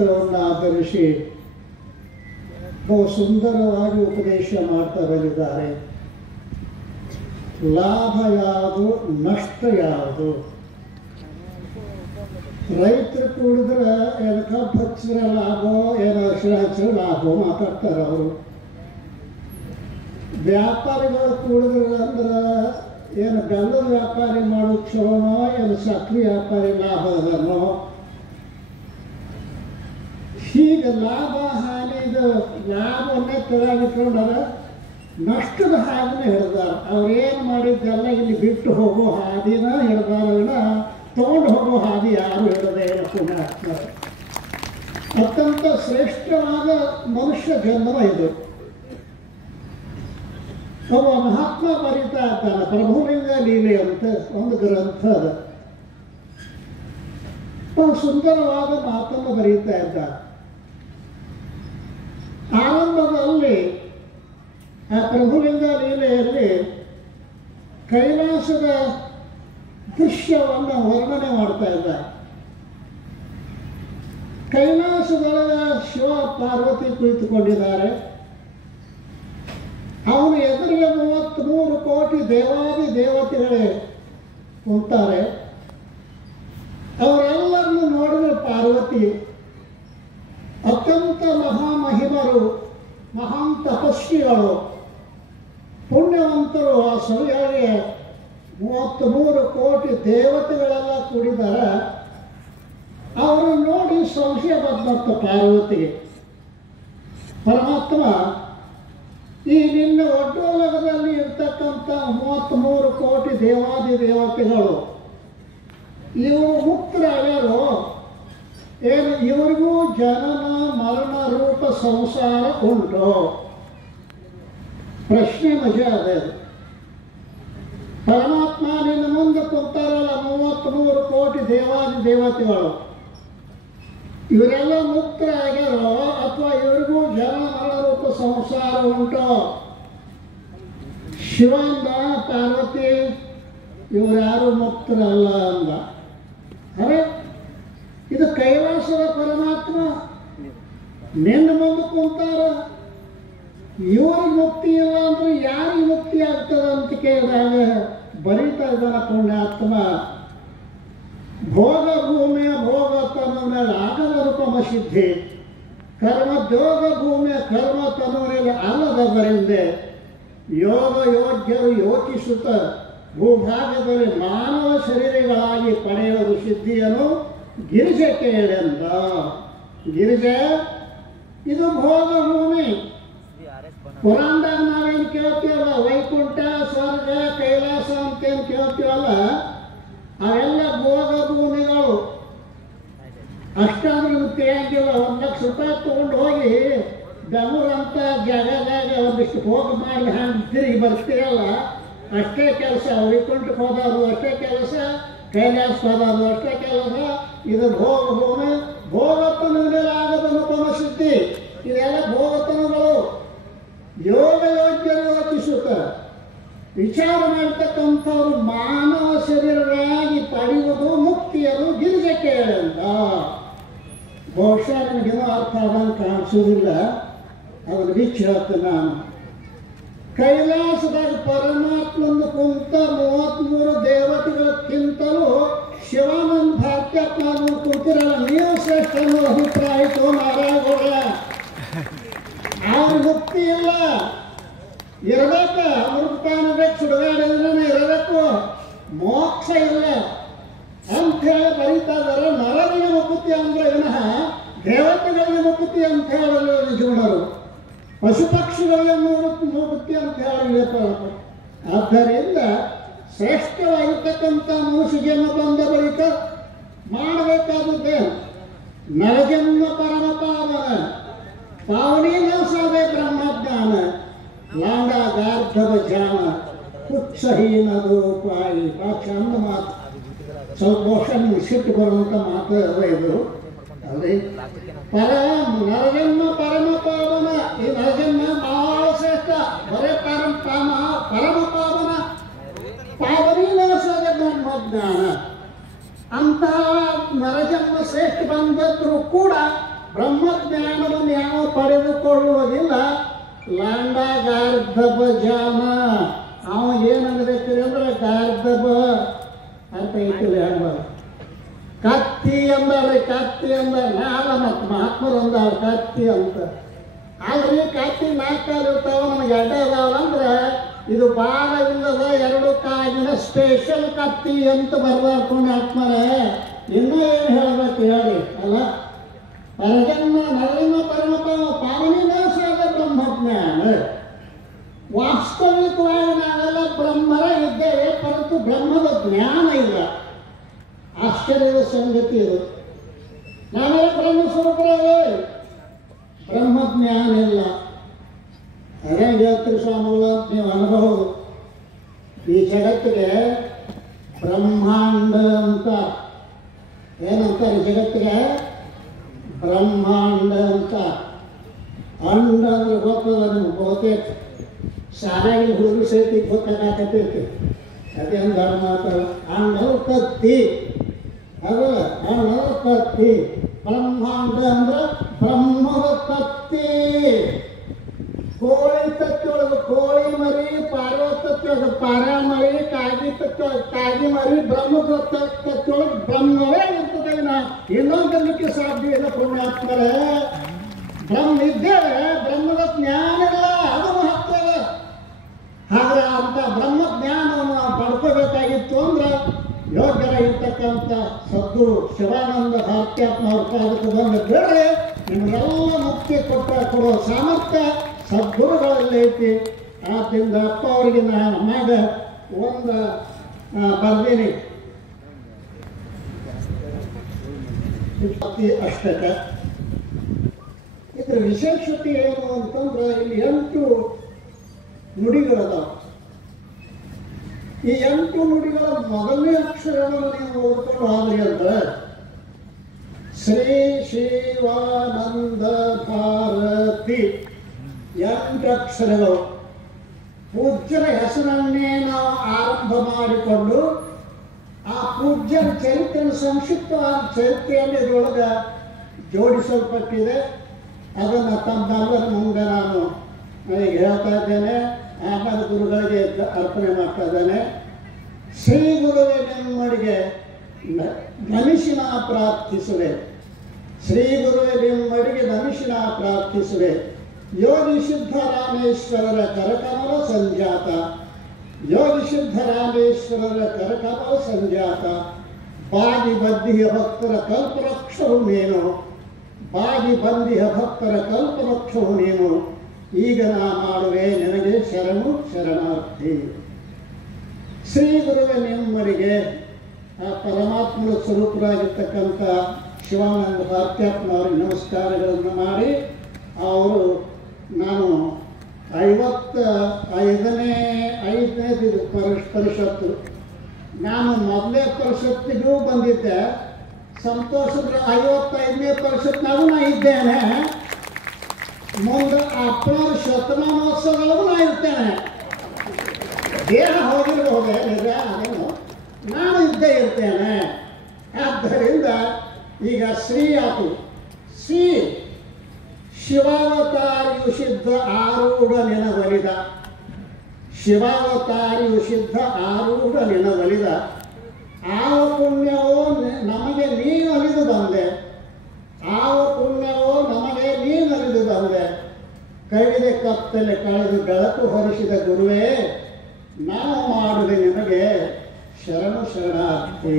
ಮಂತ್ರವನ್ನು ಆಧರಿಸಿ ಬಹು ಸುಂದರವಾಗಿ ಉಪದೇಶ ಮಾಡ್ತಾ ಬಂದಿದ್ದಾರೆ. ಲಾಭ ಯಾವುದು, ನಷ್ಟ ಯಾವುದು? ರೈತರು ಕೂಡಿದ್ರೆ ಏನು ಕಬ್ಬು ಹಚ್ಚಿದ್ರೆ ಲಾಭ, ಏನೋ ಅರಿಶಿಣ ಹಚ್ಚಿದ್ರೆ ಲಾಭ ಮಾತಾಡ್ತಾರೆ ಅವರು. ವ್ಯಾಪಾರಿಗಳು ಕೂಡಿದ್ರೆ ಅಂದ್ರೆ ಏನು ಬೆಲ್ಲದ ವ್ಯಾಪಾರಿ ಮಾಡೋದು ಚಲೋನೋ, ಏನು ಸಕ್ರೆ ವ್ಯಾಪಾರಿ ಲಾಭ ಅದನೋ? ಹೀಗೆ ಲಾಭ ಹಾನಿದು ಲಾಭವನ್ನೇ ತೆರವಿಟ್ಕೊಂಡಾರ, ನಷ್ಟದ ಹಾದಿನ ಹಿಡ್ದಾರ. ಅವ್ರೇನು ಮಾಡಿದ್ದೆಲ್ಲ ಇಲ್ಲಿ ಬಿಟ್ಟು ಹೋಗೋ ಹಾದಿನ ಹಿಡ್ದಾರ, ತಗೊಂಡು ಹೋಗೋ ಹಾದಿ ಯಾರು ಹಿಡದೆ ಇಲ್ಲ. ಪುಣ್ಯಾತ್ಮ ಅತ್ಯಂತ ಶ್ರೇಷ್ಠವಾದ ಮನುಷ್ಯ ಜನ್ಮ ಇದು. ಒಬ್ಬ ಮಹಾತ್ಮ ಬರೀತಾ ಇದ್ದಾನೆ, ಪ್ರಭುಲಿಂಗ ಲೀಲೆ ಅಂತ ಒಂದು ಗ್ರಂಥ ಅದ. ಒಂದು ಸುಂದರವಾದ ಮಾತನ್ನು ಬರೀತಾ ಇದ್ದಾನೆ. ಆರಂಭದಲ್ಲಿ ಆ ಪ್ರಭುಲಿಂಗ ಲೀಲೆಯಲ್ಲಿ ಕೈಲಾಸದ ದೃಶ್ಯವನ್ನು ವರ್ಣನೆ ಮಾಡ್ತಾ ಇದ್ದಾರೆ. ಕೈಲಾಸದೊಳಗ ಶಿವ ಪಾರ್ವತಿ ಕುಳಿತುಕೊಂಡಿದ್ದಾರೆ. ಅವನು ಎದುರಿಗೆ 33 ಕೋಟಿ ದೇವಾದಿ ದೇವತೆಗಳೇ ಕುಂತಾರೆ. ಅವರೆಲ್ಲರನ್ನು ನೋಡಿದ ಪಾರ್ವತಿ ಅತ್ಯಂತ ಮಹಾಮಹಿಮರು, ಮಹಾನ್ ತಪಸ್ವಿಗಳು, ಪುಣ್ಯವಂತರು. ಆ ಸರಿಯಾಗಿ 33 ಕೋಟಿ ದೇವತೆಗಳೆಲ್ಲ ಕೂಡಿದ್ದಾರೆ. ಅವರು ನೋಡಿ ಸಂಶಯ ಬಂದಂತ ಪಾರ್ವತಿಗೆ, ಪರಮಾತ್ಮ ಈ ನಿನ್ನ ಒಡ್ಡೋಲಗದಲ್ಲಿ ಇರ್ತಕ್ಕಂಥ 33 ಕೋಟಿ ದೇವಾದಿ ದೇವತೆಗಳು ಇವರು ಮುಕ್ತರಾಗ್ಯಾರೋ ಏನು? ಇವರಿಗೂ ಜನನ ಮರಣ ರೂಪ ಸಂಸಾರ ಉಂಟು? ಪ್ರಶ್ನೆ ಮಜಾ ಅದೇ. ಪರಮಾತ್ಮ ನಿನ್ನ ಮುಂದೆ ಕುಂತಾರಲ್ಲ 33 ಕೋಟಿ ದೇವಾದಿ ದೇವತೆಗಳು, ಇವರೆಲ್ಲ ಮುಕ್ತರಾಗ್ಯಾರೋ ಅಥವಾ ಇವರಿಗೂ ಜನನ ಮರಣ ರೂಪ ಸಂಸಾರ ಉಂಟು? ಶಿವಂದ ಪಾರ್ವತಿ ಇವರ್ಯಾರು ಮುಕ್ತರಲ್ಲ ಅಂದ. ಅರೆ ಇದು ಕೈಲಾಸದ ಪರಮಾತ್ಮ ನಿನ್ನ ಮುಂದೆ ಕುಂತಾರ, ಇವ್ರಿಗೆ ಮುಕ್ತಿ ಇಲ್ಲ ಅಂದ್ರೆ ಯಾರಿಗೆ ಮುಕ್ತಿ ಆಗ್ತದ ಅಂತ ಕೇಳಿದಾಗ ಬರೀತಾ ಇದ್ದಾನ ಪುಣ್ಯಾತ್ಮ. ಭೋಗ ಭೂಮಿಯ ಭೋಗ ತನ್ನುವಲ್ಲಿ ಆಗದ ರೂಪಮ ಸಿದ್ಧಿ, ಕರ್ಮೋದ್ಯೋಗ ಭೂಮಿಯ ಕರ್ಮ ತನ್ನುವಲ್ಲಿ ಅಲ್ಲದವರೆಂದೇ ಯೋಗ ಯೋಗ್ಯರು ಯೋಚಿಸುತ್ತ ಭೂಭಾಗದಲ್ಲಿ ಮಾನವ ಶರೀರಗಳಾಗಿ ಪಡೆಯುವುದು ಸಿದ್ಧಿಯನ್ನು ಗಿರಿಜೆ ಕೇಳೆಂದ. ಗಿರಿಜೆ ಇದು ಭೋಗ ಭೂಮಿ. ಪುರಾಣದಾಗ ನಾವೇನು ಕೇಳ್ತೀವಲ್ಲ, ವೈಕುಂಠ, ಸ್ವರ್ಗ, ಕೈಲಾಸ ಅಂತೇನು ಕೇಳ್ತೀವಲ್ಲ, ಅವೆಲ್ಲ ಭೋಗ ಭೂಮಿಗಳು. ಅಷ್ಟಾದ್ರೂ ತಿಳಿಯಂಗಿಲ್ಲ. 1 ಲಕ್ಷ ರೂಪಾಯಿ ತೊಗೊಂಡು ಹೋಗಿ ಬೆಂಗಳೂರಂತ ಜಾಗದಾಗ ಒಂದಿಷ್ಟು ಭೋಗ ಮಾಡಿ ಹಂಗೆ ತಿರುಗಿ ಬರ್ತೀರಲ್ಲ, ಅಷ್ಟೇ ಕೆಲಸ. ವೈಕುಂಠಕ್ಕೆ ಹೋದವರು ಅಷ್ಟೇ ಕೆಲಸ, ಕೈಲಾಸ ಹೋದವರು ಅಷ್ಟೇ ಕೆಲಸ. ಇದು ಭೋಗ ಭೂಮಿ. ಭೋಗತನದಲ್ಲಿ ಆಗದ ಅನುಪಮ ಸಿದ್ಧಿ. ಇದೆಲ್ಲ ಭೋಗತನಗಳು. ಯೋಗ ಯೋಗ್ಯರು ಯೋಚಿಸುತ್ತಾರೆ, ವಿಚಾರ ಮಾಡ್ತಕ್ಕಂಥವ್ರು ಮಾನವ ಶರೀರವಾಗಿ ಪಡೆಯುವುದು ಮುಕ್ತಿಯನ್ನು ಗಿರಿಜೆ ಕೇಳಂತ. ಬಹುಶಃ ನನಗೇನೋ ಅರ್ಥ ಆದಂಗೆ ಕಾಣಿಸೋದಿಲ್ಲ, ಅದನ್ನು ಬಿಚ್ಚಿ ಹೇಳ್ತೇನೆ ನಾನು. ಕೈಲಾಸದಾಗ ಪರಮಾತ್ಮಂದು ಕುಂತ 33 ದೇವತೆಗಳಕ್ಕಿಂತಲೂ ಶಿವಾನಂದ ಭಾರತ್ಯಾತ್ಮ ಕುಂತಿರಲ್ಲ, ನೀವು ಶ್ರೇಷ್ಠ ಅನ್ನೋ ಅಭಿಪ್ರಾಯ ಇತ್ತು ನಾರಾಯಣಗೌಡ. ಅವ್ರ ಮುಕ್ತಿ ಇಲ್ಲ, ಇರಬೇಕ. ಅಮೃತಪಾನ ಬೇಕು, ಸುಡುಗಾಡಿದ್ರೆ ಇರಬೇಕು, ಮೋಕ್ಷ ಇಲ್ಲ ಅಂಥೇಳಿ ಬರೀತಾ ಇದ್ದಾರೆ. ನರನಿಗೆ ಮುಕ್ತಿ ಅಂದ್ರೆ ವಿನಃ ದೇವತೆಗಳಿಗೆ ಮುಕ್ತಿ ಅಂತ ಹೇಳಲು ನಿಜಗುಣರು, ಪಶು ಪಕ್ಷಿಗಳಿಗೆ ಮುಕ್ತಿ ಅಂತ ಹೇಳಿ. ಆದ್ದರಿಂದ ಶ್ರೇಷ್ಠವಾಗಿರ್ತಕ್ಕಂಥ ಮನುಷ್ಯ ಜನ್ಮ ಬಂದ ಬಳಿಕ ಮಾಡಬೇಕಾದದ್ದೇ ನರಜನ್ಮ ಪರಮ ಪಾವನ, ಪಾವನೇನ ಸಾಧೆ ಬ್ರಹ್ಮಜ್ಞಾನ, ಲಾಂಡ ಗಾರ್ಧವ ಜಾನ, ಕುತ್ಸಹೀನದೋಪಾಯಿ. ಭಾಳ ಚಂದ ಮಾತು, ಸ್ವಲ್ಪ ವರ್ಷ ನಿಮ್ಗೆ ಸಿಟ್ಟು ಬರುವಂಥ ಮಾತು ಅದ ಇದು. ಅದೇ ನರಜನ್ಮ ಪರಮ ಪಾವನ. ಈ ನರಜನ್ಮ ಬಹಳ ಶ್ರೇಷ್ಠ, ಬರೇ ಪರಮ ಪಾವನ, ಪಾವನೇನ ಸಾಧೆ ಬ್ರಹ್ಮಜ್ಞಾನ. ಅಂತ ನರಜನ್ಮ ಶ್ರೇಷ್ಠ ಬಂದರೂ ಕೂಡ ಬ್ರಹ್ಮಜ್ಞಾನವನ್ನು ಯಾವ ಪಡೆದುಕೊಳ್ಳುವುದಿಲ್ಲ ಲಾಂಡ ಗಾರ್ಧಬ ಜಾಮ. ಅವ ಏನನ್ಬೇಕ್ರಿ ಅಂದ್ರೆ ಗಾರ್ಧಬ ಅಂತ ಐತಿಲ್ಲ ಹೇಳ್ಬಾರ್ದು. ಕತ್ತಿ ಅಂದಾರೆ, ಕತ್ತಿ ಅಂದಾರೆ ನಾಳ ಮತ್ತು ಮಹಾತ್ಮರು ಅಂದಾರ ಕತ್ತಿ ಅಂತ. ಆದ್ರೆ ಈ ಕತ್ತಿ 4 ಕಾಲು ಇರ್ತಾವ, ನಮಗೆ ಅಡ್ಡ ಅದಾವ ಅಂದ್ರೆ ಇದು ಬಾಳ ಇಲ್ಲದ 2 ಕಾಲಿನ ಸ್ಪೆಷಲ್ ಕತ್ತಿ ಅಂತ ಬರ್ದಾರ ಪುಣ್ಯಾತ್ಮರೇ. ಇನ್ನೂ ಏನು ಹೇಳ್ಬೇಕು ಹೇಳಿ ಅಲ್ಲ. ಪರಜನ್ಮ ನರಜನ್ಮ ಪರಮಪವ ಪಾವನಿನ ಸಾಗ ಬ್ರಹ್ಮಜ್ಞಾನ. ವಾಸ್ತವಿಕವಾಗಿ ನಾವೆಲ್ಲ ಬ್ರಹ್ಮರ ಇದ್ದೇವೆ, ಪರಂತು ಬ್ರಹ್ಮದ ಜ್ಞಾನ ಇಲ್ಲ. ಆಶ್ಚರ್ಯದ ಸಂಗತಿ ಇದು. ನಾವೆಲ್ಲ ಬ್ರಹ್ಮ ಸ್ವರೂಪರೇ, ಬ್ರಹ್ಮಜ್ಞಾನ ಇಲ್ಲ. ಅದೇ ಹೇಳ್ತೀರಿ ಸ್ವಾಮಿಗಳು ಅಂತ ನೀವು ಅನ್ಬಹುದು. ಈ ಜಗತ್ತಿಗೆ ಬ್ರಹ್ಮಾಂಡ ಅಂತ ಏನಂತಾರೆ? ಜಗತ್ತಿಗೆ ಬ್ರಹ್ಮಾಂಡ ಅಂತ. ಅಂಡ ಅಂದ್ರೆ ಗೊತ್ತದ ನಿಮ್ಗೆ ಬಹುತೇಕ ಶಾಲೆಗೆ ಹುಡುಗರು ಸಹಿತ ಗೊತ್ತಾಗತ್ತಿರ್ತೀವಿ. ಅದೇ ಒಂದು ಮಾತಾಡ ಅಂಡ ಕತ್ತಿ ಅದಲ್ಲ, ಅಂಡ ಕತ್ತಿ. ಬ್ರಹ್ಮಾಂಡ ಅಂದ್ರೆ ಬ್ರಹ್ಮದ ಕತ್ತಿ. ಕೋಳಿ ತತ್ತೊಳಗೆ ಕೋಳಿ ಮರಿ, ಪಾರ್ವ ತತ್ತೊಳಗೆ ಪಾರ ಮರಿ, ಕಾಗಿ ತತ್ತೊಳಗೆ ಕಾಗಿ ಮರಿ, ಬ್ರಹ್ಮದ ತತ್ತೊಳಗೆ ಬ್ರಹ್ಮವೇ ಇರ್ತದೆ. ಇನ್ನೊಂದಕ್ಕೆ ಸಾಧ್ಯ ಇಲ್ಲ ಪುಣ್ಯಾತ್ಮರೇ. ಬ್ರಹ್ಮ ಇದ್ದೇವೆ, ಬ್ರಹ್ಮದ ಜ್ಞಾನ ಇಲ್ಲ, ಅದು ಮಹತ್ವ. ಹಾಗೆ ಅಂತ ಬ್ರಹ್ಮ ಜ್ಞಾನವನ್ನು ನಾವು ಪಡ್ಕೋಬೇಕಾಗಿತ್ತು ಅಂದ್ರೆ ಯೋಗ್ಯರಾಗಿರ್ತಕ್ಕಂಥ ಸದ್ಗುರು ಶಿವಾನಂದ ಭಾರತ್ಯಾತ್ಮ ಅವ್ರ ಪಾದಕ್ಕೆ ಬಂದು ಬೇರೆ ನಿಮಗೆಲ್ಲ ಮುಕ್ತಿ ಕೊಡೋ ಸಾಮರ್ಥ್ಯ ಸದ್ಗುರುಗಳಲ್ಲಿ ಐತಿ. ಆದ್ದರಿಂದ ಅಪ್ಪ ಅವರಿಗೆ ನಾನು ಮ್ಯಾಗ ಒಂದು ಬರ್ದೀನಿ ಅಷ್ಟಕ. ಇದ್ರ ವಿಶೇಷತೆ ಏನು ಅಂತಂದ್ರೆ ಇಲ್ಲಿ 8 ನುಡಿಗಳದಾವ. ಈ 8 ನುಡಿಗಳ ಮೊದಲನೇ ಅಕ್ಷರಗಳನ್ನು ನೀವು ಓದ್ಕೊಂಡು ಆದ್ರಿ ಅಂದ್ರೆ ಶ್ರೀ ಶಿವಾನಂದ ಭಾರತಿ 8 ಅಕ್ಷರಗಳು. ಪೂಜ್ಯರ ಹೆಸರನ್ನೇ ನಾವು ಆರಂಭ ಮಾಡಿಕೊಂಡು ಆ ಪೂಜ್ಯರ ಚರಿತ್ರೆ ಸಂಕ್ಷಿಪ್ತವಾದ ಚರಿತ್ರೆಯಲ್ಲಿ ಇದರೊಳಗೆ ಜೋಡಿಸಲ್ಪಟ್ಟಿದೆ. ಅದನ್ನು ತಮ್ಮೆಲ್ಲರ ಮುಂದೆ ನಾನು ಹೇಳ್ತಾ ಇದ್ದೇನೆ. ಆಮೇಲೆ ಗುರುಗಳಿಗೆ ಅರ್ಪಣೆ ಮಾಡ್ತಾ ಇದ್ದೇನೆ. ಶ್ರೀ ಗುರುವೇ ನಿಮ್ಮಡಿಗೆ ಧನುಷಿನ ಪ್ರಾರ್ಥಿಸುವೆ. ಶ್ರೀ ಗುರುವೇ ನಿಮ್ಮಡಿಗೆ ಧನುಷಿನ ಪ್ರಾರ್ಥಿಸುವೆ. ಯೋಗಿ ಸಿದ್ಧರಾಮೇಶ್ವರರ ಕರಕಮಲ ಸಂಜಾತ. ಯೋಗಿ ಸಿದ್ಧರಾಮೇಶ್ವರರ ಕರಕಮಲ ಸಂಜಾತ. ಬಾಗಿ ಬದ್ದಿಯ ಭಕ್ತರ ಕಲ್ಪವೃಕ್ಷವು ನೀನು. ಬಾಗಿ ಬಂದಿಯ ಭಕ್ತರ ಕಲ್ಪವೃಕ್ಷವು ನೀನು. ಈಗ ನಾ ಮಾಡುವೆ ನಿನಗೆ ಶರಣು ಶರಣಾರ್ಥಿ. ಶ್ರೀ ಗುರುವೇ ನಿಮ್ಮರಿಗೆ ಆ ಪರಮಾತ್ಮನ ಸ್ವರೂಪರಾಗಿರ್ತಕ್ಕಂಥ ಶಿವಾನಂದ ಭಾರತ್ಯಾತ್ಮ ಅವರಿಗೆ ನಮಸ್ಕಾರಗಳನ್ನು ಮಾಡಿ ಅವರು ನಾನು 55ನೇ ಪರಿಷತ್ತು, ನಾನು ಮೊದಲನೇ ಪರಿಷತ್ತಿಗೂ ಬಂದಿದ್ದೆ. ಸಂತೋಷದ 55ನೇ ಪರಿಷತ್ನಾಗೂ ನಾ ಇದ್ದೇನೆ. ಮುಂದೆ ಅಪ್ಪನವ್ರ ಶತಮಾನೋತ್ಸವದೊಳಗೂ ನಾ ಇರ್ತೇನೆ. ದೇಹ ಹೋಗಿರಬಹುದೇ ನಿಜ, ಅದೇನು ನಾನು ಇದ್ದೇ ಇರ್ತೇನೆ. ಆದ್ದರಿಂದ ಈಗ ಶ್ರೀ ಆತು. ಶ್ರೀ ಶಿವಾವತಾರಿಯು ಸಿದ್ಧ ಆರೂಢ ನೆನವಲಿದ. ಶಿವಾವತಾರಿಯು ಸಿದ್ಧ ಆರೂಢ ನೆನವಲಿದ. ಆವ ಪುಣ್ಯವೋ ನಮಗೆ ನೀನು ಅಲಿದು ಬಂದೆ. ಆವ ಪುಣ್ಯವೋ ನಮಗೆ ನೀನು ಅಲಿದು ಬಂದೆ. ಕೈದ ಕತ್ತಲೆ ಕಳೆದು ಬೆಳಕು ಹೊರಿಸಿದ ಗುರುವೇ, ನಾವು ಮಾಡುವೆ ನಿಮಗೆ ಶರಣು ಶರಣಾರ್ಥಿ.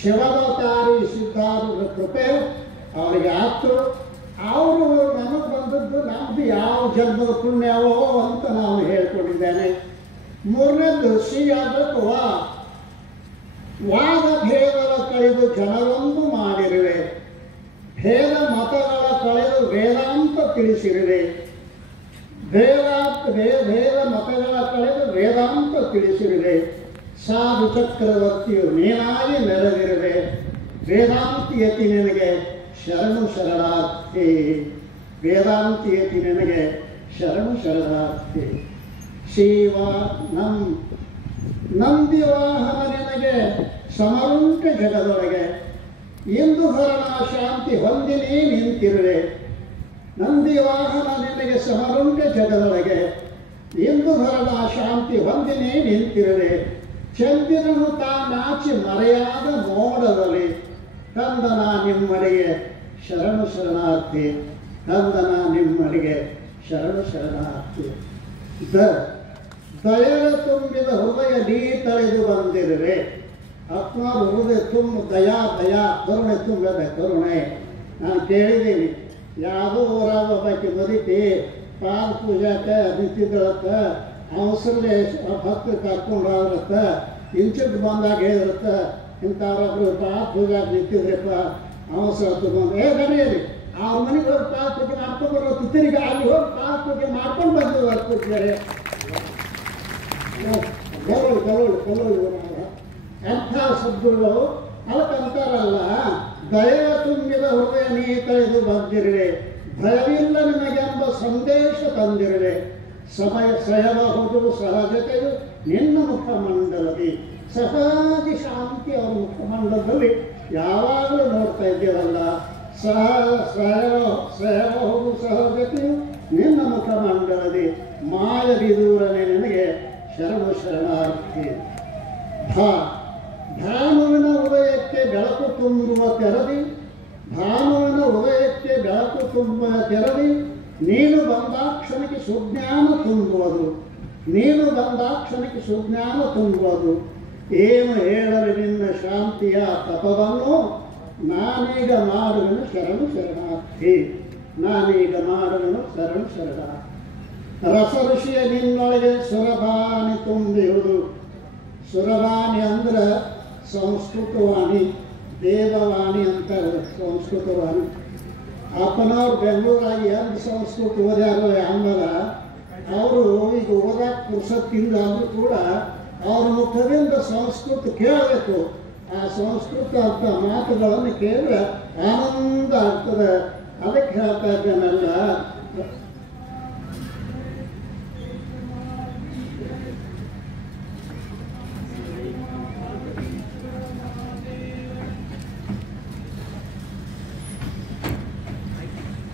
ಶಿವಾವತಾರಿ ಸಿದ್ಧಾರೂಢ ಕೃಪೆ ಅವರಿಗೆ ಆತು. ಅವರು ನಮಗೆ ಬಂದದ್ದು ನಮ್ದು ಯಾವ ಜನ್ಮದ ಪುಣ್ಯವೋ ಅಂತ ನಾವು ಹೇಳ್ಕೊಂಡಿದ್ದೇನೆ. ಮೂರನೇದು ಶ್ರೀ ಆಗಬೇಕು ವಾದ ಭೇದಗಳ ಕಳೆದು ಜನರೊಂದು ಮಾಡಿರುವೆ. ಭೇದ ಮತಗಳ ಕಳೆದು ವೇದಾಂತ ತಿಳಿಸಿರುವೆ. ಭೇದ ಮತಗಳ ಕಳೆದು ವೇದಾಂತ ತಿಳಿಸಿರುವೆ. ಸಾಧು ಚಕ್ರವರ್ತಿಯು ನೀನಾಗಿ ನೆರೆದಿರುವೆ. ವೇದಾಂತಿಯತಿ ನಿನಗೆ ಶರಣು ಶರಣಾರ್ಥಿ. ವೇದಾಂತಿಯತಿ ನಿನಗೆ ಶರಣು ಶರಣಾರ್ಥಿ. ಶಿವ ನಂದಿ ವಾಹನ ನಿನಗೆ ಸಮರುಂಟ ಜಗದೊಳಗೆ. ಇಂದು ಧರಣ ಶಾಂತಿ ಹೊಂದಿನೇ ನಿಂತಿರುವೆ ನಂದಿ ವಾಹನ ನಿನಗೆ ಸಮರುಂಟೆ ಜಗದೊಳಗೆ ಇಂದು ಧರಣ ಶಾಂತಿ ಹೊಂದಿನೇ ನಿಂತಿರುವೆ ಚಂದಿರನು ನಾಚಿ ಮರೆಯಾದ ಮೋಡದಲ್ಲಿ ಕಂದನ ನಿಮ್ಮಡಿಗೆ ಶರಣು ಶರಣಾರ್ಥಿ ಕಂದನ ನಿಮ್ಮಡಿಗೆ ಶರಣು ಶರಣಾರ್ಥಿ ದಯದ ತುಂಬಿದ ಹೃದಯ ನೀ ತಳೆದು ಬಂದಿರುವೆ ಆತ್ಮಾರು ಹೃದಯ ತುಂಬ ದಯಾ ಕರುಣೆ ತುಂಬದ ಕರುಣೆ ನಾನು ಕೇಳಿದ್ದೀನಿ ಯಾವುದೋ ಊರಾಗ ಒಬ್ಬಾಕಿ ಮರಿತಿ ಪಾದ ಪೂಜಾಕ ನಿಂತಿದ್ದಳತ್ತ ಅವಸರಲೆ ಭಕ್ತರು ಕರ್ಕೊಂಡು ಹೋದ್ರತ್ತ ಇಂಚಕ್ಕೆ ಬಂದಾಗ ಹೇಳಿದ್ರತ್ತ ಇಂಥವ್ರೊಬ್ರು ಪಾದ ಪೂಜಾಕ ನಿಂತಿದ್ರಪ್ಪ ಅವಸರ ತಗೊಂಡು ಗಡಿಯರಿ ಅವ್ರ ಮನೆಗೆ ಹೋಗಿ ಪಾದ ಪೂಜೆ ಮಾಡ್ಕೊಂಡು ಬರೋದು ತಿರುಗಿ ಅಲ್ಲಿ ಹೋಗಿ ಪಾದ ಪೂಜೆ ಮಾಡ್ಕೊಂಡು ಬಂದಿದ್ರು ಕೂತ್ತಾರೆ ಕಲೋಳು ಅಂಥ ಶಬ್ದಗಳು ಅದಕ್ಕಂತಾರಲ್ಲ ದಯವ ತುಂಬಿದ ಹೃದಯ ನೀ ತಳೆದು ಬಂದಿರುವೆ ಭಯವಿಲ್ಲ ನಿಮಗೆಂಬ ಸಂದೇಶ ತಂದಿರುವೆ ಸಹಬಹುದು ಸಹಜತೆಯು ನಿನ್ನ ಮುಖಮಂಡಲದಿ ಸಹಜ ಶಾಂತಿ ಅವರ ಮುಖಮಂಡಲದಲ್ಲಿ ಯಾವಾಗಲೂ ನೋಡ್ತಾ ಇದ್ದೇವಲ್ಲ ಸಹಬಹುದು ಸಹಜತೆಯು ನಿನ್ನ ಮುಖಮಂಡಲದಿ ಮಾಯದಿ ದೂರನೆ ನಿನಗೆ ಶರಣು ಶರಣಾರ್ಥಿ ಭಾನುವಿನ ಉದಯಕ್ಕೆ ಬೆಳಕು ತುಂಬುವ ತೆರದಿ ಭಾನುವಿನ ಉದಯಕ್ಕೆ ಬೆಳಕು ತುಂಬುವ ತೆರದಿ ನೀನು ಬಂದಾಕ್ಷಣಕ್ಕೆ ಸುಜ್ಞಾನ ತುಂಬುವುದು ನೀನು ಬಂದಾಕ್ಷಣಕ್ಕೆ ಸುಜ್ಞಾನ ತುಂಬುವುದು ಏನು ಹೇಳಲು ನಿನ್ನ ಶಾಂತಿಯ ತಪವನ್ನು ನಾನೀಗ ಮಾಡುವೆನು ಶರಣು ಶರಣಾರ್ಥಿ ನಾನೀಗ ಮಾಡುವೆನು ಶರಣು ಶರಣಾರ್ಥಿ ರಸ ಋಷಿಯ ನಿನ್ನೊಳಗೆ ಸುರಭಾನಿ ತುಂಬಿರುವುದು ಸುರವಾಣಿ ಅಂದ್ರೆ ಸಂಸ್ಕೃತವಾಣಿ ದೇವವಾಣಿ ಅಂತ ಸಂಸ್ಕೃತವಾಣಿ ಅಪ್ಪನವ್ರು ಬೆಂಗಳೂರಾಗಿ ಎಂದು ಸಂಸ್ಕೃತ ಓದ್ಯಾರೋ ಅಂಬಲ್ಲ ಅವರು ಈಗ ಓದಕ್ಕೆ ಪುರುಸತ್ತಿಲ್ಲ ಅಂದರೂ ಕೂಡ ಅವ್ರ ಮುಖದಿಂದ ಸಂಸ್ಕೃತ ಕೇಳಬೇಕು ಆ ಸಂಸ್ಕೃತ ಅಂತ ಮಾತುಗಳನ್ನು ಕೇಳಿದ್ರೆ ಆನಂದ ಆಗ್ತದೆ ಅದಕ್ಕೆ ಹೇಳ್ತಾ ಇದ್ದೇನಲ್ಲ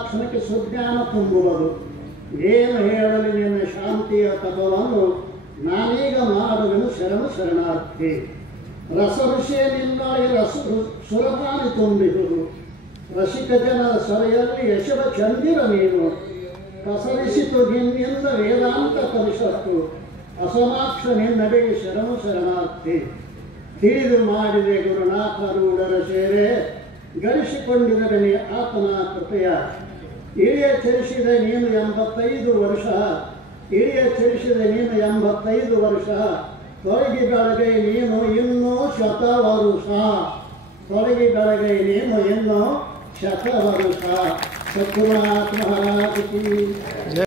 ಕ್ಷಣಕ್ಕೆ ಸುಜ್ಞಾನ ತುಂಬುವುದು ಏನು ಹೇಳಲಿ ನಿನ್ನ ಶಾಂತಿಯ ತಪವನ್ನು ನಾನೀಗ ಮಾಡುವೆನು ಶರಣು ಶರಣಾರ್ಥಿ ರಸ ಋಷಿಯ ನಿನ್ನೊಳಗೆ ಸುರಪಾನಿ ತುಂಬಿರುವುದು ರಸಿಕ ಜನರ ಸಭೆಯಲ್ಲಿ ಯಶವ ಚಂದಿರ ನೀನು ಕಸರಿಸಿತು ನಿನ್ನಿಂದ ವೇದಾಂತ ಪರಿಷತ್ತು ಅಸಮಾಕ್ಷ ನಿನ್ನಡೆಗೆ ಶರಣು ಶರಣಾರ್ಥಿ ತಿಳಿದು ಮಾಡಿದೆ ಗುರುನಾಥರೂಢರ ಸೇರೆ ಗಳಿಸಿಕೊಂಡಿದರೆ ನೀ ಆತನ ಕೃಪೆಯ ಇಳಿಯ ಚರಿಸಿದ ನೀನು 85 ವರ್ಷ ಇಳಿಯ ಚರಿಸಿದ ನೀನು 85 ವರ್ಷ ತೊಲಗಿ ಬೆಳಗೈ ನೀನು ಇನ್ನೂ ಶತವರುಷ ತೊಲಗಿ ಬೆಳಗೈ ನೀನು ಇನ್ನೂ ಶತವರುಷ ಸದ್ಗುರುನಾಥ ಮಹಾರಾಜ್ ಕಿ